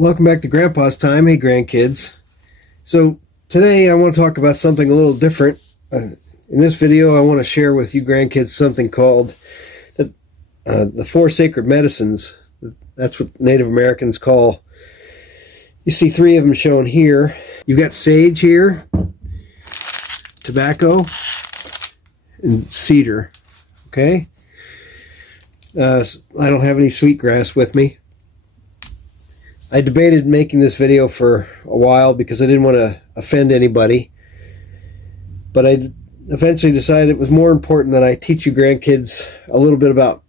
Welcome back to Grandpa's Time. Hey, grandkids. So today I want to talk about something a little different. In this video, I want to share with you grandkids something called the four sacred medicines. That's what Native Americans call. You see three of them shown here. You've got sage here, tobacco, and cedar. Okay? I don't have any sweetgrass with me. I debated making this video for a while because I didn't want to offend anybody. But I eventually decided it was more important that I teach you grandkids a little bit about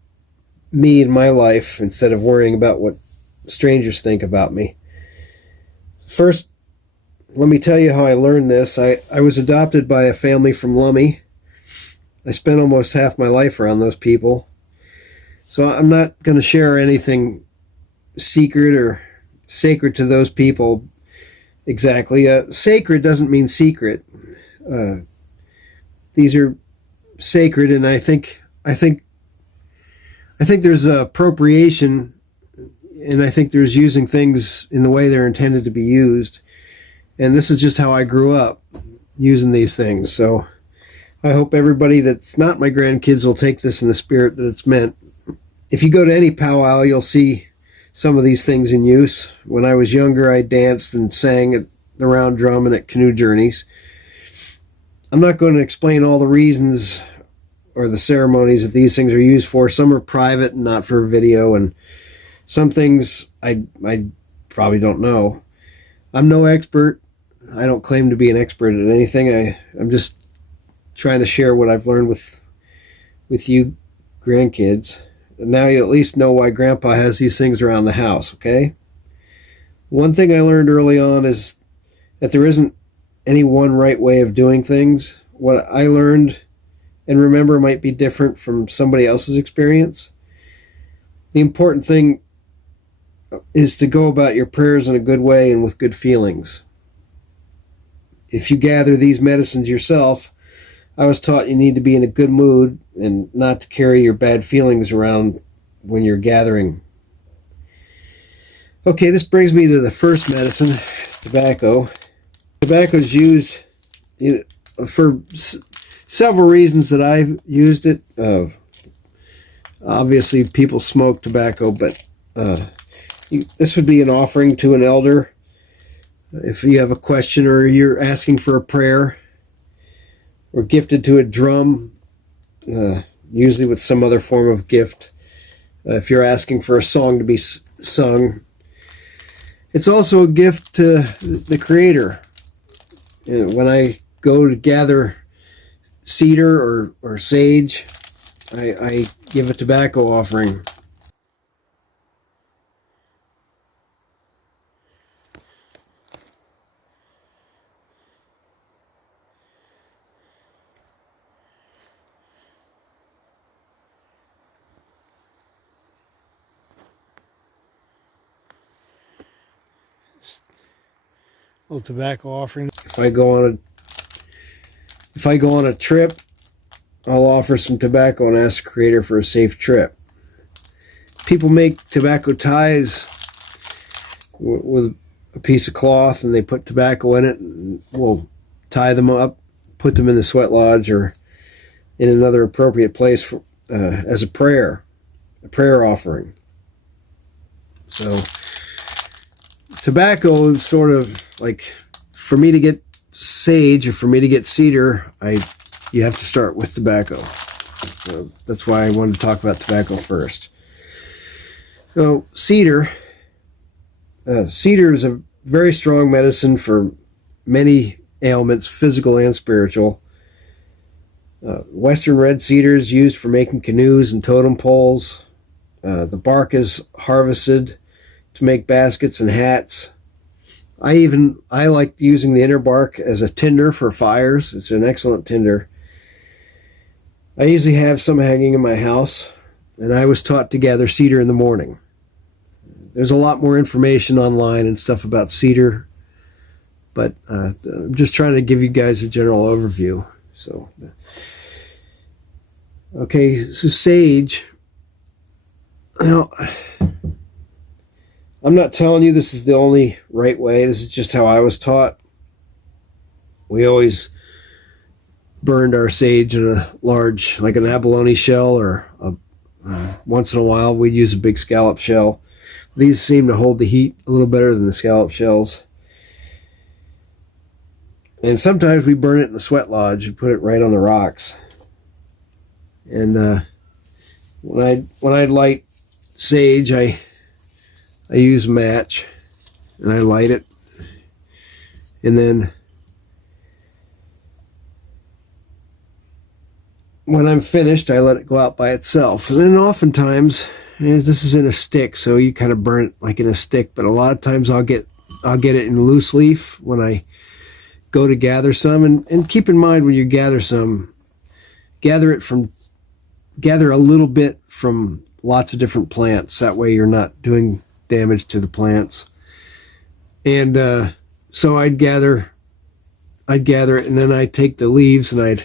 me and my life instead of worrying about what strangers think about me. First, let me tell you how I learned this. I was adopted by a family from Lummi. I spent almost half my life around those people. So I'm not going to share anything secret or sacred to those people exactly. Sacred doesn't mean secret. These are sacred, and I think there's appropriation, and I think there's using things in the way they're intended to be used. And this is just how I grew up, using these things. So I hope everybody that's not my grandkids will take this in the spirit that it's meant. If you go to any powwow, you'll see some of these things in use. When I was younger, I danced and sang at the round drum and at canoe journeys. I'm not going to explain all the reasons or the ceremonies that these things are used for. Some are private and not for video, and some things I probably don't know. I'm no expert. I don't claim to be an expert at anything. I'm just trying to share what I've learned with you grandkids. Now you at least know why Grandpa has these things around the house, okay? One thing I learned early on is that there isn't any one right way of doing things. What I learned and remember might be different from somebody else's experience. The important thing is to go about your prayers in a good way and with good feelings. If you gather these medicines yourself, I was taught you need to be in a good mood and not to carry your bad feelings around when you're gathering. Okay, this brings me to the first medicine, tobacco. Tobacco is used for several reasons that I've used it. Obviously, people smoke tobacco, but this would be an offering to an elder. If you have a question or you're asking for a prayer, or gifted to a drum, usually with some other form of gift. If you're asking for a song to be sung. It's also a gift to the Creator. When I go to gather cedar or sage, I give a tobacco offering. Little tobacco offering. If I go on a trip, I'll offer some tobacco and ask the Creator for a safe trip. People make tobacco ties with a piece of cloth, and they put tobacco in it, and we'll tie them up, put them in the sweat lodge or in another appropriate place for, as a prayer offering. So tobacco is sort of like, for me to get sage or for me to get cedar, you have to start with tobacco. So that's why I wanted to talk about tobacco first. So cedar is a very strong medicine for many ailments, physical and spiritual. Western red cedar is used for making canoes and totem poles. The bark is harvested to make baskets and hats. I like using the inner bark as a tinder for fires. It's an excellent tinder. I usually have some hanging in my house, and I was taught to gather cedar in the morning. There's a lot more information online and stuff about cedar, but I'm just trying to give you guys a general overview. So, okay, so sage. Now, I'm not telling you this is the only right way. This is just how I was taught. We always burned our sage in a large, like an abalone shell, or once in a while we'd use a big scallop shell. These seem to hold the heat a little better than the scallop shells. And sometimes we burn it in the sweat lodge and put it right on the rocks. And when I light sage, I use a match and I light it, and then when I'm finished, I let it go out by itself. And then oftentimes, this is in a stick, so you kind of burn it like in a stick. But a lot of times, I'll get it in loose leaf when I go to gather some. And keep in mind, when you gather some, gather a little bit from lots of different plants. That way, you're not doing damage to the plants. And so I'd gather it, and then I'd take the leaves and I'd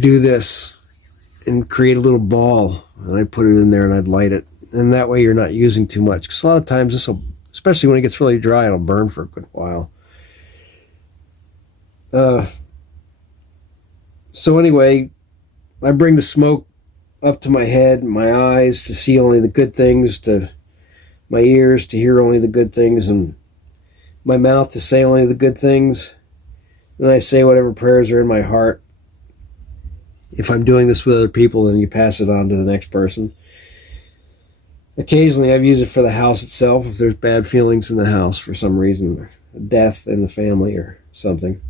do this and create a little ball, and I'd put it in there and I'd light it. And that way you're not using too much. Because a lot of times this will, especially when it gets really dry, it'll burn for a good while. So anyway, I bring the smoke up to my head and my eyes to see only the good things, to my ears to hear only the good things, and my mouth to say only the good things. Then I say whatever prayers are in my heart. If I'm doing this with other people, then you pass it on to the next person. Occasionally, I've used it for the house itself, if there's bad feelings in the house for some reason, a death in the family or something.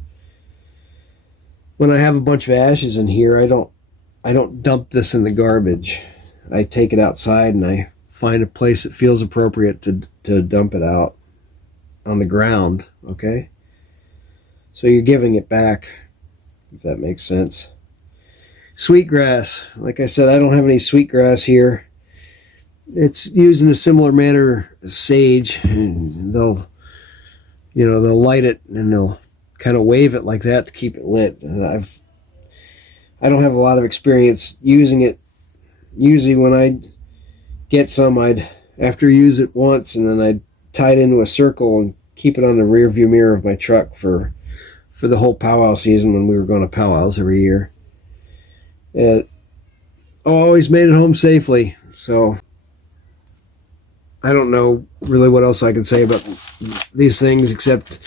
When I have a bunch of ashes in here, I don't dump this in the garbage. I take it outside and I find a place that feels appropriate to dump it out on the ground, okay? So you're giving it back, if that makes sense. Sweetgrass. Like I said, I don't have any sweetgrass here. It's used in a similar manner as sage. And they'll light it and they'll kind of wave it like that to keep it lit. And I don't have a lot of experience using it. Usually when I get some, I'd after use it once, and then I'd tie it into a circle and keep it on the rear view mirror of my truck for the whole powwow season when we were going to powwows every year. And I always made it home safely. So I don't know really what else I can say about these things, except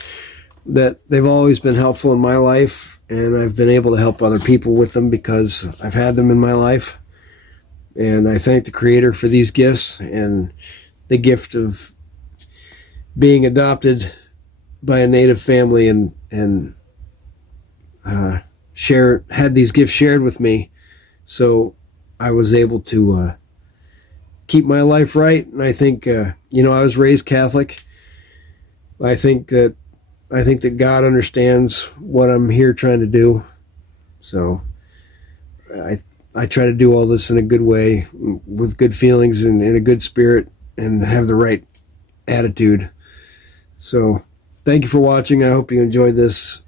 that they've always been helpful in my life, and I've been able to help other people with them because I've had them in my life. And I thank the Creator for these gifts and the gift of being adopted by a Native family and had these gifts shared with me. So I was able to keep my life right. And I think, I was raised Catholic. I think that God understands what I'm here trying to do. So I try to do all this in a good way, with good feelings and in a good spirit, and have the right attitude. So thank you for watching. I hope you enjoyed this.